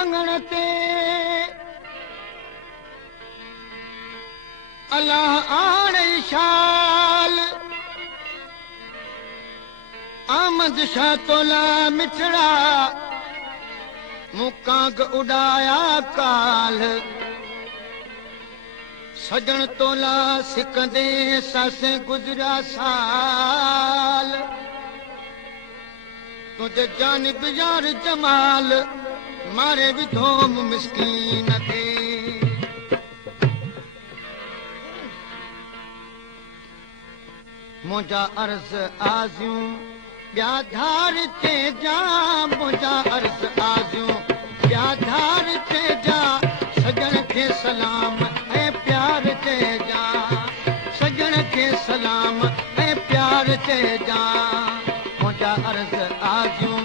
अंगण ते अल्लाह आणे शाल आमद शाह तोला मिठड़ा मुकांग उड़ाया काल सजन तोला सिकंदे सासे गुजरा साल तुझे जानिब यार जमाल मारे विधोम मिस्कीन थे मुझा अर्ज आज़ियूं ॿिया धार ते जा मुझा अर्ज आज़ियूं ॿिया धार ते जा सजण खे सलाम ऐं प्यार चइजा सजण खे सलाम ऐं प्यार चइजा मुझा अर्ज आज़ियूं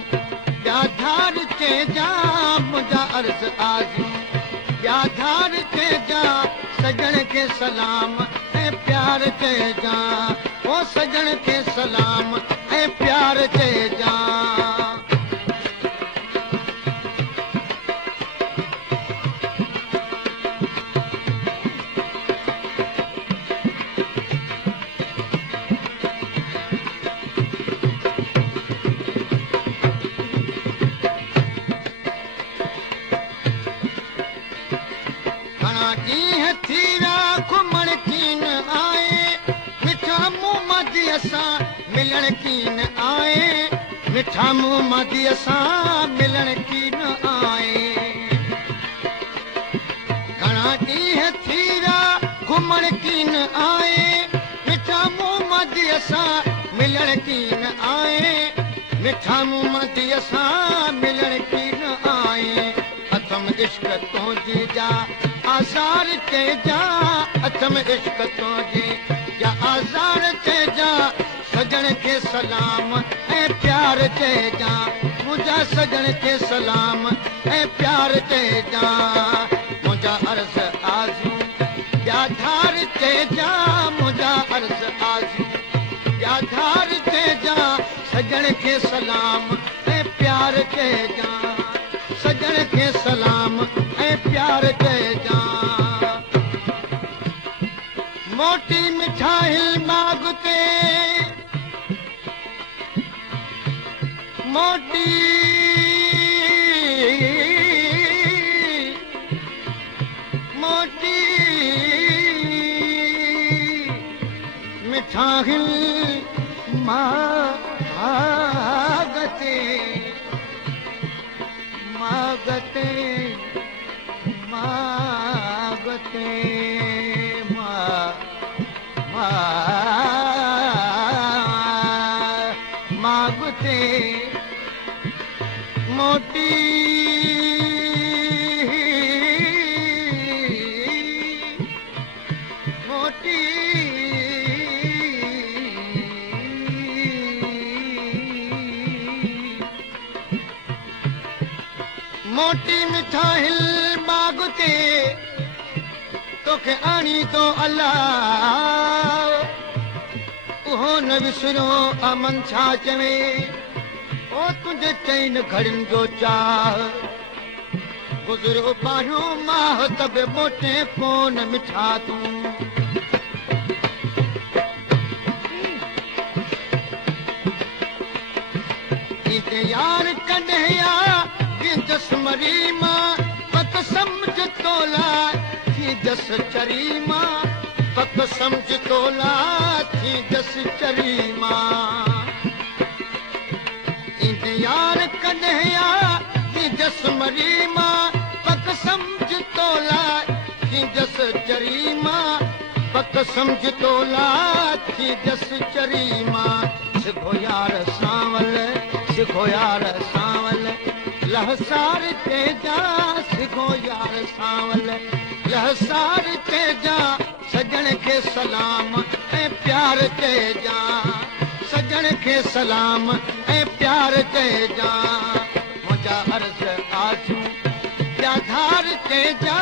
ॿिया धार चइजा मुझा अर्ज आज़ियूं ॿिया धार चइजा सजण खे सलाम ऐं प्यार चइजा ओ सजण खे सलाम ऐं प्यार चइजा घणा ॾींहं थी विया घुमण कीन आए मिठा मुंहुं मदीअ सां मिलण कीन आए मिठा मुंहुं मदीअ सां मिलण कीन आए घणा ॾींहं थी विया घुमण कीन आए मिठा मुंहुं मदीअ सां मिलण कीन आए मिठा मुंहुं मदीअ सां मिलण कीन आए अथम इश्क तुंहिंजी जा आज़ार चइजा अथम इश्क तुंहिंजी जा आज़ार चइजा सजण खे सलाम ऐं प्यार चइजा मुंहिंजा सजण खे सलाम ऐं प्यार चइजा मुंहिंजा अर्ज़ आज़ियूं ॿिया धार चइजा मुंहिंजा अर्ज़ आज़ियूं ॿिया धार चइजा सजण खे सलाम ऐं प्यार चइजा सजण खे सलाम ऐं प्यार चइजा मोटी मिठाई माग ते मोटी मोटी मिठाई माग ते मागते मागते मागते मोटी मोटी मोटी मिठाई मागते तोखे आणी तो अल्लाह उहो न विसरो अमन छा चवे ओ तुंहिंजे चईन घड़ियुनि जो चाह गुज़रो पारियो माह त बि मोटे कोन मिठा तूं यार कन्हैया जस मरी मां पत समझ तोला थी जस चरी मां पत समझ तोला थी जस चरी मां यार कन्हैया थी जस मरी मां पत समझ तोला थी जस चरी मां पत समझ तोला थी जस चरी मां सिखो यार सांवल सिखो यार सांवल लहसार तेजा सिखो यार सांवल लहसार तेजा सजण खे सलाम ऐं प्यार चइजा सजण खे सलाम ऐं प्यार चइजा मुंहिंजा अर्ज़ आज़ियूं ॿिया धार चइजा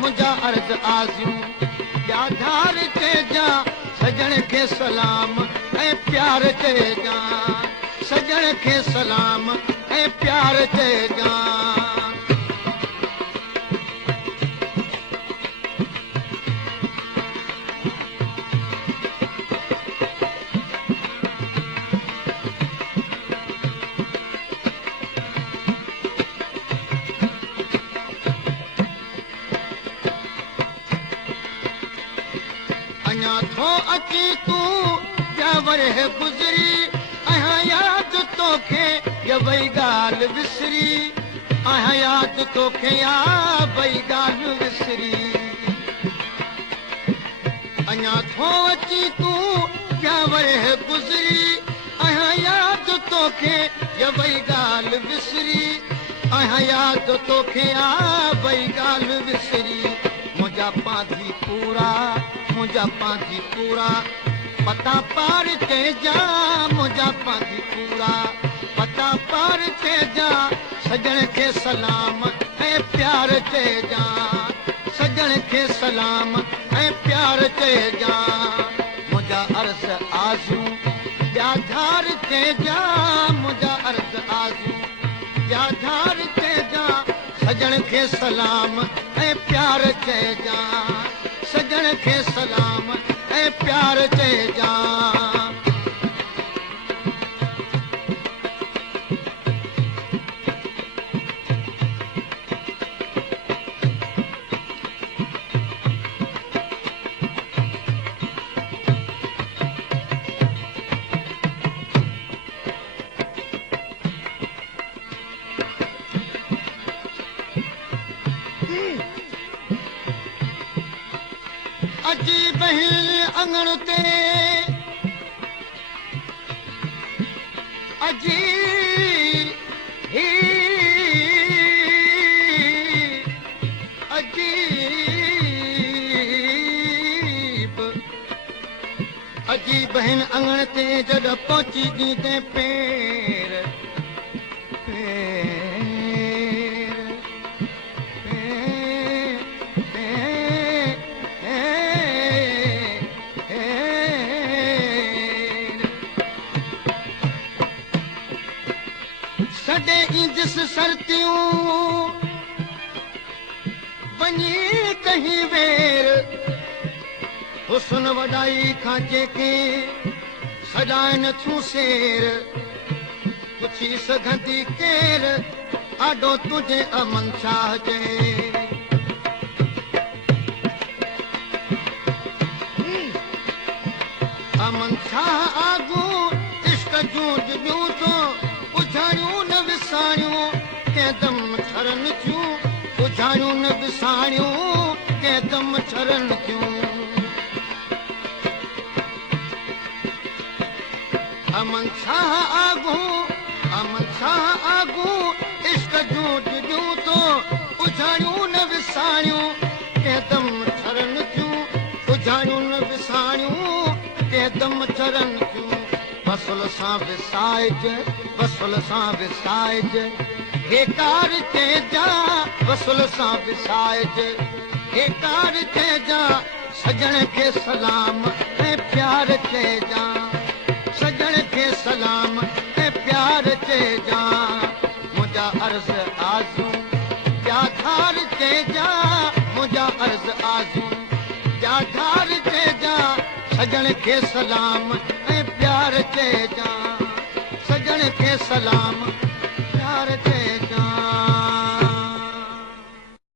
मुंहिंजा अर्ज़ आज़ियूं ॿिया धार चइजा सजण खे सलाम ऐं प्यार चइजा सजण खे सलाम ऐं प्यार चइजा थो अची तूं प्यावर गुज़री आहियां यादि तोखे या भई ॻाल्हि विसरी आहियां यादि तोखे या भई ॻाल्हि विसरी अञा थो अची तूं प्यावर गुज़री आहियां यादि तोखे या भई ॻाल्हि विसरी आहियां यादि तोखे या भई ॻाल्हि विसरी मुंहिंजा पांधी पूरा पता पार चइजा मुंहिंजा पांधी पूरा पता पार चइजा सजण खे सलाम ऐं प्यार चइजा सजण खे सलाम ऐं प्यार चइजा मुंहिंजा अर्ज़ आज़ू याधार चइजा मुंहिंजा अर्ज़ आज़ू याधार चइजा सजण खे सलाम ऐं प्यार चइजा सजण खे सलाम ऐं प्यार चइजा अजी बहिल अंगण ते अजी अजी बहन अंगण ते जॾहिं पहुची ॾींदे पेर सॾे ईंदस सर्तियूं वञी कहीं वेर हुसन वॾाई खां जेके सॾाइनि थियूं सेर पुछी सघंदी केर आॾो तुंहिंजे अमन शाह जे अमन शाह आगू इश्क जूं ॾियूं तो उझाड़ियूं न विसारियूं कंहिं छरनि थियूं उझाड़ियूं न विसारियूं कंहिं छरनि थियूं अमन शाह आगू इश्क जूं ॾियूं तो उझाड़ियूं न विसारियूं कंहिं छरनि थियूं उझाड़ियूं न विसारियूं कंहिं छरनि थियूं वसुल सां विसाइज हेकार चइजा वसुल सां विसाइज हेकार चइजा सजण खे सलाम ऐं प्यार चइजा सजण खे सलाम ऐं प्यार चइजा मुंहिंजा अर्ज़ आज़ू याधार चइजा मुंहिंजा अर्ज़ आज़ू याधार चइजा सजण खे सलाम ऐं प्यार चइजा सजण खे सलाम